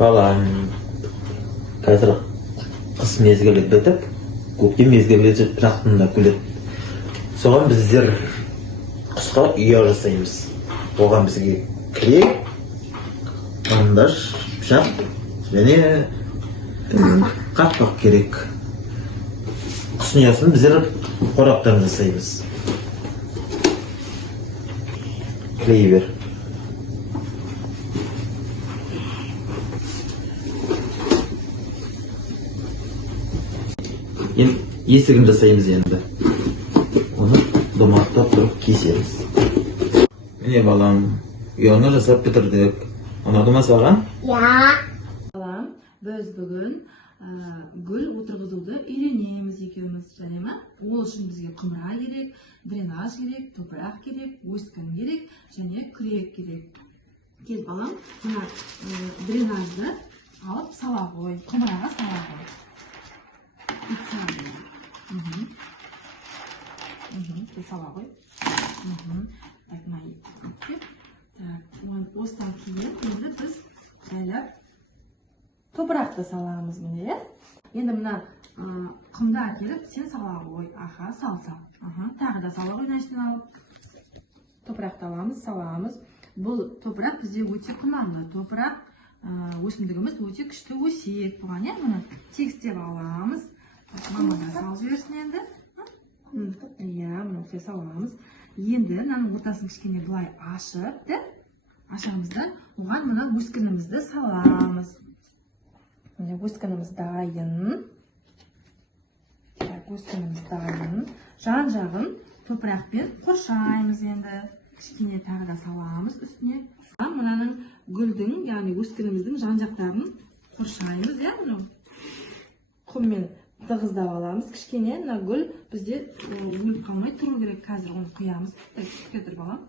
Балам, қазір қыс мезгілі бітіп, көктем мезгілі жақында келеді. Соған біздер құсқа ұя жасаймыз. Оған бізге крек, қандаш, пышақ және қатпақ керек. Құс ұясын біздер қораптан жасаймыз. Клей бер. Есігін жасаймыз енді. Оны доматтап тұрып кесеміз. Міне балам, ұяны жасап бітірдік. Ұнады ма саған? Балам, біз бүгін гүл отырғызуды үйренеміз екеуміз, және ма? Ол үшін бізге құмыра керек, дренаж керек, топырақ керек, өскін керек, және күрек керек. Кел балам, мына дренажды алып сала қой, құмыраға сала қой. Сала қой. Так, осыдан кейін енді біз жайлап топырақты саламыз міне. Енді мына құмды әкеліп сен сала қой. Аха, сал. Тағы да сала қой, нәрсені алып. Топырақты аламыз, саламыз. Бұл топырақ бізде өте құнарлы. Топырақ өсімдігіміз өте күшті өсет. Бұған мұны тегістеп аламыз. Мама да сал жіберсін енді. Иә, мұны саламыз. Енді мынаның ортасын кішкене былай ашып, ашамыз да, оған мына өскінімізді саламыз. Өскініміз дайын. Өскініміз дайын. Жан жағын топырақпен қоршаймыз енді. Кішкене тағы да саламыз үстіне. Мынаның гүлдің, яғни өскініміздің жан жақтарын қоршаймыз, құммен тығыздап аламыз. Кішкене мына гүл бізде өліп қалмай тұру керек. Қазір оны құямыз. Кетір балам.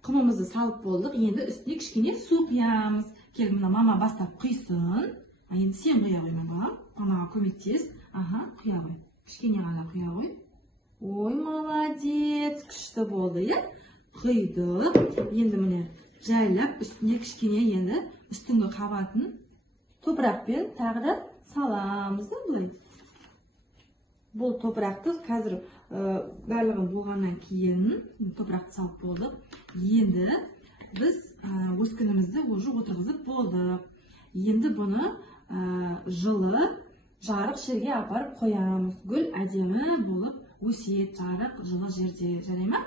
Құмымызды салып болдық. Енді үстіне кішкене су құямыз. Кел, мына мама бастап құйсын. Енді сен құя қойма балам. Мамаға көмектес. Құя қой. Кішкене ғана құя қой. Ой, молодец. Күшті болды, құйдық. Енді міне жайлап үстіне кішкене енді үстіңгі қабатын топырақпен тағы да саламыз да бұлай. Бұл топырақты қазір барлығын болғаннан кейін топырақты салып болдық. Енді біз өскінімізді уже отырғызып болдық. Енді бұны жылы жарық жерге апарып қоямыз. Гүл әдемі болып өсет жарық жылы жерде, жарай ма?